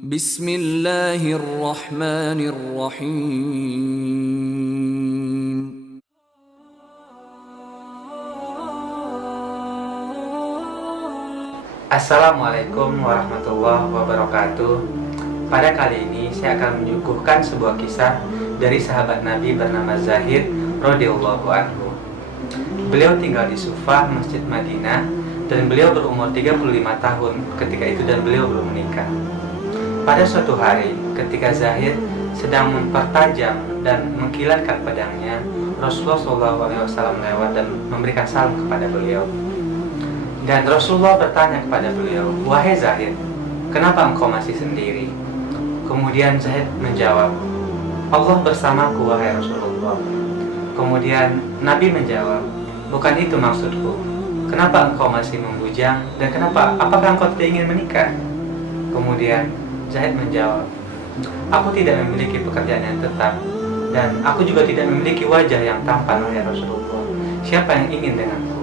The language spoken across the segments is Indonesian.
Bismillahirrahmanirrahim. Assalamualaikum warahmatullahi wabarakatuh. Pada kali ini saya akan menyuguhkan sebuah kisah dari sahabat Nabi bernama Zahid radhiyallahu anhu. Beliau tinggal di Sufah, Masjid Madinah, dan beliau berumur 35 tahun ketika itu dan beliau belum menikah. Pada suatu hari ketika Zahid sedang mempertajam dan mengkilatkan pedangnya, Rasulullah SAW lewat dan memberikan salam kepada beliau. Dan Rasulullah bertanya kepada beliau, "Wahai Zahid, kenapa engkau masih sendiri?" Kemudian Zahid menjawab, "Allah bersamaku, wahai Rasulullah." Kemudian Nabi menjawab, "Bukan itu maksudku. Kenapa engkau masih membujang dan apakah engkau tidak ingin menikah?" Kemudian Zahid menjawab, "Aku tidak memiliki pekerjaan yang tetap dan aku juga tidak memiliki wajah yang tampan, wahai Rasulullah. Siapa yang ingin denganku?"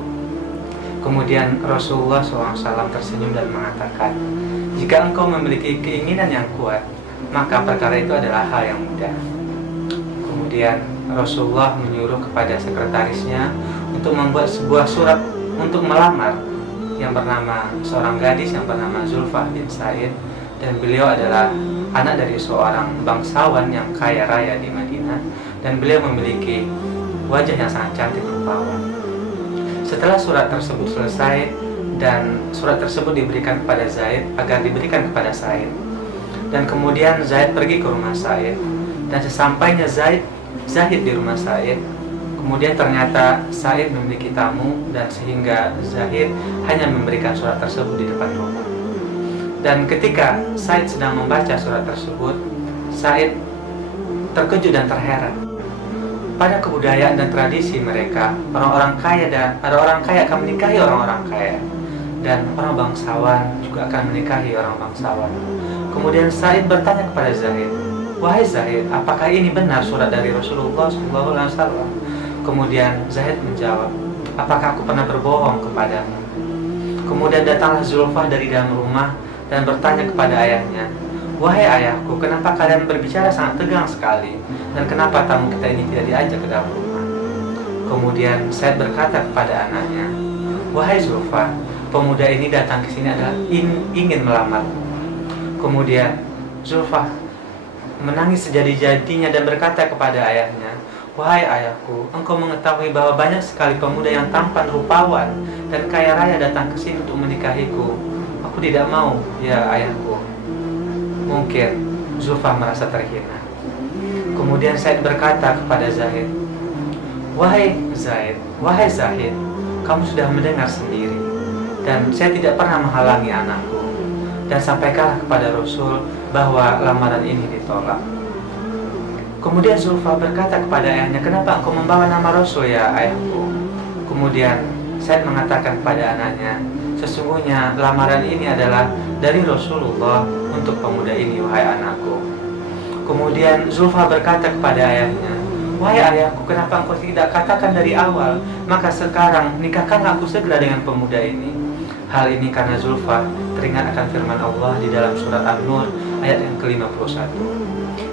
Kemudian Rasulullah SAW tersenyum dan mengatakan, "Jika engkau memiliki keinginan yang kuat, maka perkara itu adalah hal yang mudah." Kemudian Rasulullah menyuruh kepada sekretarisnya untuk membuat sebuah surat untuk melamar yang bernama seorang gadis yang bernama Zulfah bin Sa'id, dan beliau adalah anak dari seorang bangsawan yang kaya raya di Madinah, dan beliau memiliki wajah yang sangat cantik rupawan. Setelah surat tersebut selesai dan surat tersebut diberikan kepada Zaid agar diberikan kepada Said, dan kemudian Zaid pergi ke rumah Said, dan sesampainya Zahid di rumah Said, kemudian ternyata Said memiliki tamu, dan sehingga Zahid hanya memberikan surat tersebut di depan rumah. Dan ketika Said sedang membaca surat tersebut, Said terkejut dan terheran. Pada kebudayaan dan tradisi mereka, orang-orang kaya akan menikahi orang-orang kaya, dan orang bangsawan juga akan menikahi orang bangsawan. Kemudian Said bertanya kepada Zahid, "Wahai Zahid, apakah ini benar surat dari Rasulullah SAW?" Kemudian Zahid menjawab, "Apakah aku pernah berbohong kepadamu?" Kemudian datanglah Zulfah dari dalam rumah dan bertanya kepada ayahnya, "Wahai ayahku, kenapa kalian berbicara sangat tegang sekali? Dan kenapa tamu kita ini tidak diajak ke dalam rumah?" Kemudian Said berkata kepada anaknya, "Wahai Zulfah, pemuda ini datang ke sini adalah ingin melamar." Kemudian Zulfah menangis sejadi-jadinya dan berkata kepada ayahnya, "Wahai ayahku, engkau mengetahui bahwa banyak sekali pemuda yang tampan rupawan dan kaya raya datang ke sini untuk menikahiku. Aku tidak mau, ya ayahku." Mungkin Zulfah merasa terhina. Kemudian Said berkata kepada Zahid, "Wahai Zahid, kamu sudah mendengar sendiri, dan saya tidak pernah menghalangi anakku. Dan sampaikanlah kepada Rasul bahwa lamaran ini ditolak." Kemudian Zulfah berkata kepada ayahnya, "Kenapa engkau membawa nama Rasul, ya ayahku?" Kemudian Said mengatakan kepada anaknya, "Sesungguhnya lamaran ini adalah dari Rasulullah untuk pemuda ini, wahai anakku." Kemudian Zulfah berkata kepada ayahnya, "Wahai ayahku, kenapa engkau tidak katakan dari awal? Maka sekarang nikahkanlah aku segera dengan pemuda ini." Hal ini karena Zulfah teringat akan firman Allah di dalam surat An-Nur ayat yang ke-51.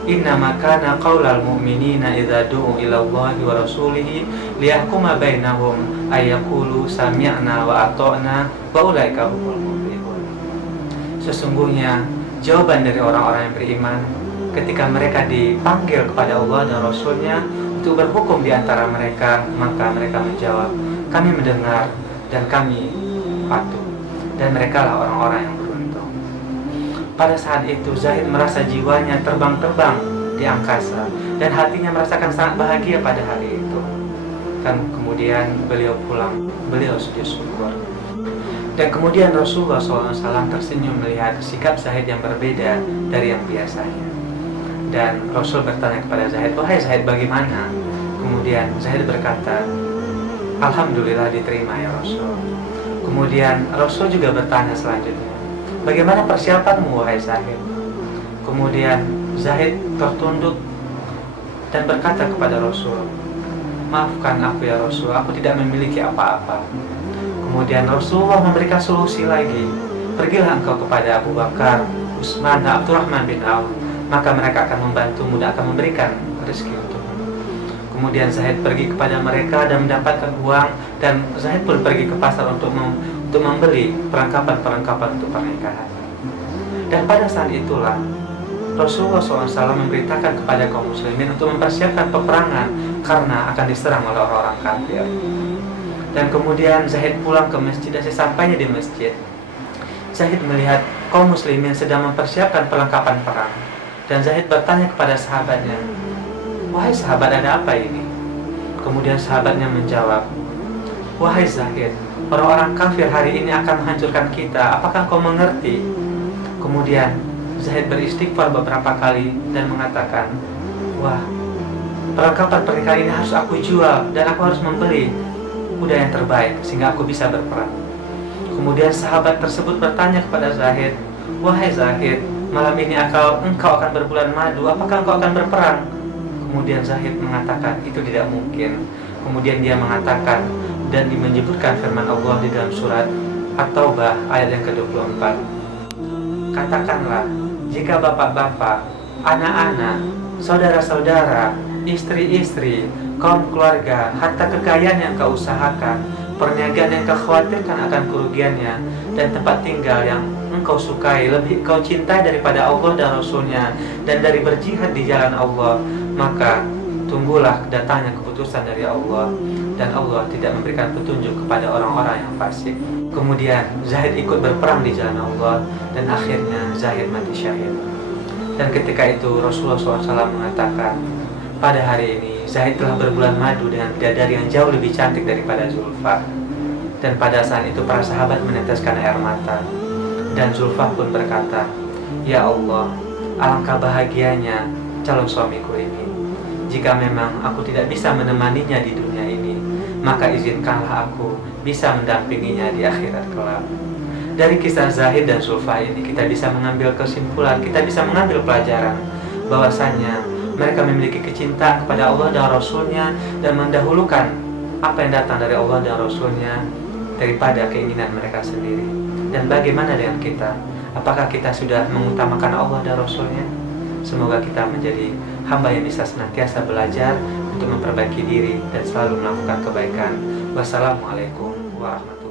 "Innama kana qaulal mu'minina idza du'u ila Allahi wa rasulihi liyahkuma bainahum ayyaqulu sami'na wa ata'na wa ulaika humul muflihun." Sesungguhnya jawaban dari orang-orang yang beriman ketika mereka dipanggil kepada Allah dan Rasulnya untuk berhukum di antara mereka, maka mereka menjawab, "Kami mendengar dan kami patuh." Dan mereka lah orang-orang yang beruntung. Pada saat itu Zahid merasa jiwanya terbang-terbang di angkasa, dan hatinya merasakan sangat bahagia pada hari itu. Dan kemudian beliau pulang, beliau sujud syukur. Dan kemudian Rasulullah SAW tersenyum melihat sikap Zahid yang berbeda dari yang biasanya. Dan Rasul bertanya kepada Zahid, "Wahai Zahid, bagaimana?" Kemudian Zahid berkata, "Alhamdulillah diterima, ya Rasul." Kemudian Rasul juga bertanya selanjutnya, "Bagaimana persiapanmu, wahai Zahid?" Kemudian Zahid tertunduk dan berkata kepada Rasul, "Maafkan aku, ya Rasul, aku tidak memiliki apa-apa." Kemudian Rasulullah memberikan solusi lagi, "Pergilah engkau kepada Abu Bakar, Utsman dan Abdurrahman bin Auf, maka mereka akan membantumu dan akan memberikan rezeki untukmu. Kemudian Zaid pergi kepada mereka dan mendapatkan uang, dan Zaid pun pergi ke pasar untuk membeli perlengkapan-perlengkapan untuk pernikahan. Dan pada saat itulah Rasulullah SAW memberitakan kepada kaum muslimin untuk mempersiapkan peperangan karena akan diserang oleh orang-orang kafir. Dan kemudian Zaid pulang ke masjid, dan sesampainya di masjid, Zaid melihat kaum muslimin sedang mempersiapkan perlengkapan perang. Dan Zaid bertanya kepada sahabatnya, "Wahai sahabat, ada apa ini?" Kemudian sahabatnya menjawab, "Wahai Zaid, orang-orang kafir hari ini akan menghancurkan kita. Apakah kau mengerti?" Kemudian Zaid beristighfar beberapa kali dan mengatakan, "Wah, perlengkapan pernikahan ini harus aku jual, dan aku harus membeli kuda yang terbaik sehingga aku bisa berperang." Kemudian sahabat tersebut bertanya kepada Zaid, "Wahai Zaid, malam ini engkau akan berbulan madu, apakah engkau akan berperang?" Kemudian Zaid mengatakan, "Itu tidak mungkin." Kemudian dia mengatakan dan menyebutkan firman Allah di dalam surat At-Taubah ayat yang ke-24. "Katakanlah, jika bapak-bapak, anak-anak, saudara-saudara, istri-istri, kaum keluarga, harta kekayaan yang kau usahakan, perniagaan yang kau khawatirkan akan kerugiannya, dan tempat tinggal yang engkau sukai lebih kau cintai daripada Allah dan Rasulnya, dan dari berjihad di jalan Allah, maka tunggulah datangnya keputusan dari Allah, dan Allah tidak memberikan petunjuk kepada orang-orang yang fasik." Kemudian Zaid ikut berperang di jalan Allah, dan akhirnya Zaid mati syahid. Dan ketika itu Rasulullah SAW mengatakan, "Pada hari ini Zaid telah berbulan madu dengan bidadari yang jauh lebih cantik daripada Zulfa." Dan pada saat itu para sahabat meneteskan air mata, dan Zulfa pun berkata, "Ya Allah, alangkah bahagianya calon suamiku ini. Jika memang aku tidak bisa menemaninya di dunia ini, maka izinkanlah aku bisa mendampinginya di akhirat kelak." Dari kisah Zaid dan Zulfa ini kita bisa mengambil kesimpulan, kita bisa mengambil pelajaran bahwasanya mereka memiliki kecintaan kepada Allah dan Rasulnya, dan mendahulukan apa yang datang dari Allah dan Rasulnya daripada keinginan mereka sendiri. Dan bagaimana dengan kita? Apakah kita sudah mengutamakan Allah dan Rasulnya? Semoga kita menjadi hamba yang bisa senantiasa belajar untuk memperbaiki diri dan selalu melakukan kebaikan. Wassalamualaikum warahmatullahi wabarakatuh.